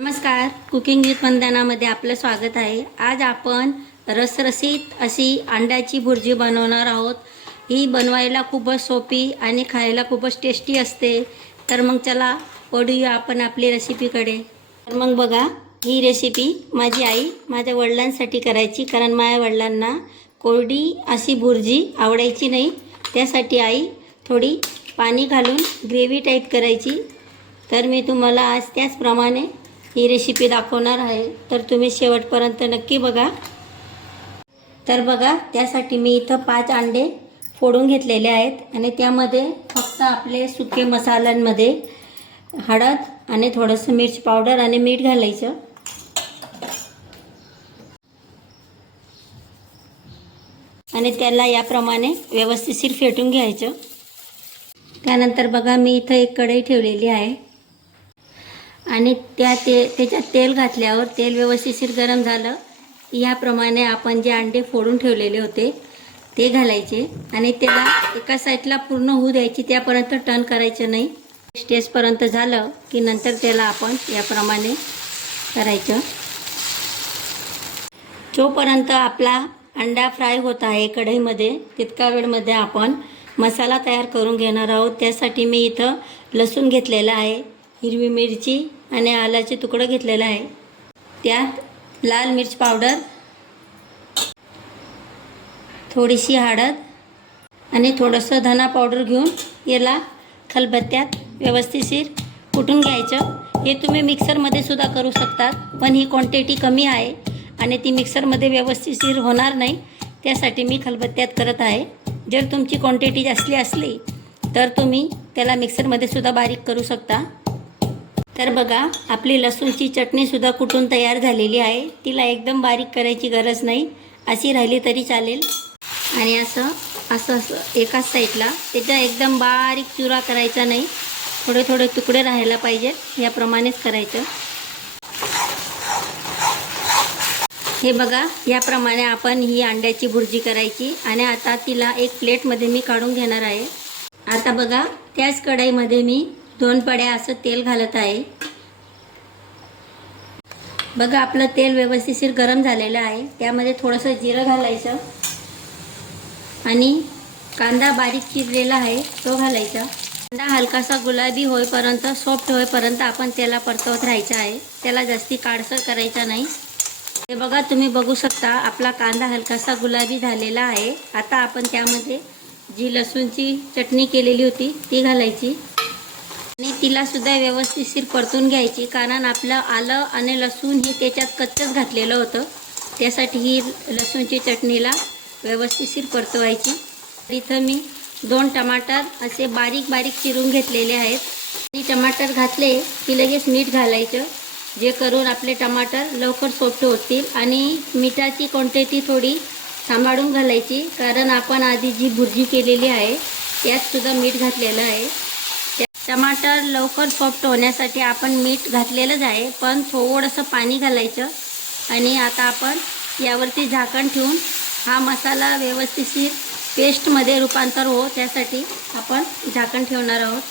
नमस्कार. Cooking with वंदनामध्ये आपलं स्वागत आहे. आज आपण रसरसीत अशी अंड्याची भुर्जी बनवणार आहोत. ही बनवायला खूपच सोपी आणि खायला खूपच टेस्टी असते. तर मग चला ओढूया आपण आपली रेसिपीकडे. तर मग बघा ही रेसिपी माझी आई माझ्या वडिलांसाठी करायची. कारण माझ्या वडिलांना कोरडी अशी भुर्जी आवडायची नाही. त्यासाठी आई थोडी पाणी घालून ग्रेव्ही टाईप करायची. तर मी तुम्हाला आज त्याचप्रमाणे ही रेसिपी दाखवणार आहे. तर तुम्ही शेवटपर्यंत नक्की बघा. तर बघा त्यासाठी मी इथं पाच अंडे फोडून घेतलेले आहेत आणि त्यामध्ये फक्त आपले सुके मसाल्यांमध्ये हळद आणि थोडंसं मिरची पावडर आणि मीठ घालायचं. आणि त्याला याप्रमाणे व्यवस्थितशीर फेटून घ्यायचं. त्यानंतर बघा मी इथं एक कढई ठेवलेली आहे. आणि त्या ते त्याच्यात तेल घातल्यावर तेल व्यवस्थिशीर गरम झालं. याप्रमाणे आपण जे अंडे फोडून ठेवलेले होते ते घालायचे. आणि त्याला एका साईडला पूर्ण होऊ द्यायची त्यापर्यंत टर्न करायचं नाही. स्टेजपर्यंत झालं की नंतर त्याला आपण याप्रमाणे करायचं. जोपर्यंत आपला अंडा फ्राय होत आहे कढईमध्ये तितका वेळमध्ये आपण मसाला तयार करून घेणार आहोत. त्यासाठी मी इथं लसूण घेतलेला आहे. हिरवी मिरची आणि आलाचे तुकडं घेतलेलं आहे. त्यात लाल मिर्च पावडर थोडीशी हळद आणि थोडंसं धना पावडर घेऊन याला खलबत्त्यात व्यवस्थिशीर कुटून घ्यायचं. हे तुम्ही मिक्सरमध्ये सुद्धा करू शकतात पण ही क्वांटिटी कमी आहे आणि ती मिक्सरमध्ये व्यवस्थिशीर होणार नाही त्यासाठी मी खलबत्त्यात करत आहे. जर तुमची क्वांटिटी जास्ती असली तर तुम्ही त्याला मिक्सरमध्ये सुद्धा बारीक करू शकता. तर बघा आपली लसूणची चटणीसुद्धा कुठून तयार झालेली आहे. तिला एकदम बारीक करायची गरज नाही. अशी राहिली तरी चालेल. आणि असं असं असं एकाच साईडला. त्याचा एकदम बारीक चुरा करायचा नाही. थोडे थोडे तुकडे राहायला पाहिजेत. याप्रमाणेच करायचं. हे बघा याप्रमाणे आपण ही अंड्याची भुर्जी करायची. आणि आता तिला एक प्लेटमध्ये मी काढून घेणार आहे. आता बघा त्याच कढईमध्ये मी दोन पड्या असं तेल घालत आहे. बघा आपलं तेल व्यवस्थिशीर गरम झालेलं आहे. त्यामध्ये थोडंसं जिरं घालायचं. आणि कांदा बारीक चिरलेला आहे तो घालायचा. कांदा हलकासा गुलाबी होईपर्यंत सॉफ्ट होईपर्यंत आपण त्याला परतवत राहायचं आहे. त्याला जास्ती काळसर करायचा नाही. हे बघा तुम्ही बघू शकता आपला कांदा हलकासा गुलाबी झालेला आहे. आता आपण त्यामध्ये जी लसूणची चटणी केलेली होती ती घालायची. आणि तिला सुद्धा व्यवस्थितशीर परतून घ्यायची कारण आपलं आलं आणि लसूण हे त्याच्यात कच्चंच घातलेलं होतं. त्यासाठी ही लसूणची चटणीला व्यवस्थितशीर परतवायची. इथं मी दोन टमाटर असे बारीक बारीक चिरून घेतलेले आहेत. आणि टमाटर घातले की लगेच मीठ घालायचं जे करून आपले टमाटर लवकर सॉफ्ट होतील. आणि मिठाची क्वांटिटी थोडी सांभाळून घालायची कारण आपण आधी जी भुर्जी केलेली आहे त्यातसुद्धा मीठ घातलेलं आहे. टमाटर लवकर सॉफ्ट होण्यासाठी आपण मीठ घातलेलंच आहे पण थोडंसं पाणी घालायचं. आणि आता आपण यावरती झाकण ठेवून हा मसाला व्यवस्थिशीर पेस्टमध्ये रूपांतर हो त्यासाठी आपण झाकण ठेवणार आहोत.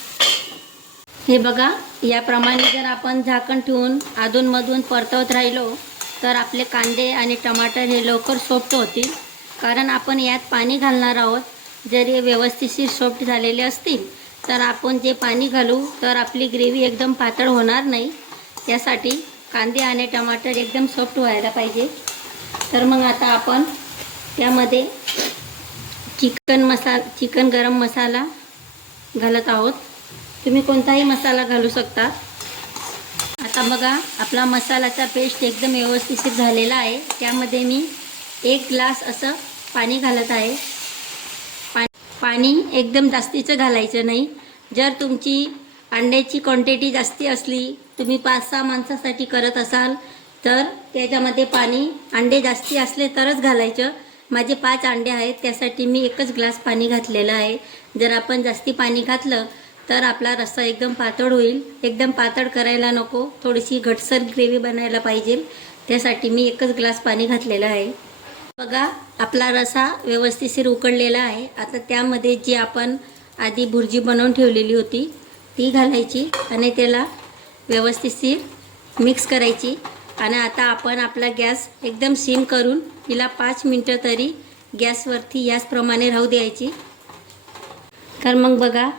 हे बघा याप्रमाणे जर आपण झाकण ठेवून अधूनमधून परतवत राहिलो तर आपले कांदे आणि टमाटर हे लवकर सॉफ्ट होतील. कारण आपण यात पाणी घालणार आहोत. जरी व्यवस्थितशीर सॉफ्ट झालेले असतील तर आपण जे पाणी घालू तर आपली ग्रेव्ही एकदम पातळ होणार नाही. त्यासाठी कांदे आणि टमाटर एकदम सॉफ्ट व्हायला पाहिजे. तर मग आता आपण त्यामध्ये चिकन मसा चिकन गरम मसाला घालत आहोत. तुम्ही कोणताही मसाला घालू शकता. आता बघा आपला मसाल्याचा पेस्ट एकदम व्यवस्थित झालेला आहे. त्यामध्ये मी एक ग्लास असं पाणी घालत आहे. पा पाणी एकदम जास्तीचं घालायचं नाही. जर तुमची अंड्याची क्वांटिटी जास्ती असली तुम्ही पाच सहा माणसासाठी करत असाल तर त्याच्यामध्ये पाणी अंडे जास्ती असले तरच घालायचं. माझे पाच अंडे आहेत त्यासाठी मी एकच ग्लास पाणी घातलेलं आहे. जर आपण जास्ती पाणी घातलं तर आपला रस्सा एकदम पातळ होईल. एकदम पातळ करायला नको. थोडीशी घटसर ग्रेव्ही बनायला पाहिजे. त्यासाठी मी एकच ग्लास पाणी घातलेलं आहे. बघा आपला रसा व्यवस्थितशीर उकडलेला आहे. आता त्यामध्ये जे आपण आधी भुर्जी बनवून ठेवलेली होती. ती घालायची आणि त्याला व्यवस्थितशीर मिक्स करायची. आणि आता आपण आपला गॅस एकदम सिम करून तिला पाच मिनटं तरी गॅसवरती याचप्रमाणे राहू द्यायची. तर मग बघा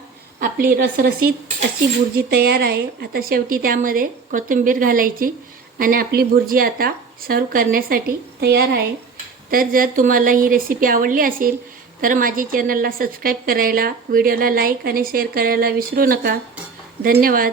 आपली रसरसीत अशी भुर्जी तयार आहे. आता शेवटी त्यामध्ये कोथिंबीर घालायची आणि आपली भुर्जी आता सर्व करण्यासाठी तयार आहे. तर जर तुम्हाला ही रेसिपी आवडली असेल तर माझी चॅनलला सबस्क्राईब करायला व्हिडिओला लाईक आणि शेअर करायला विसरू नका. धन्यवाद.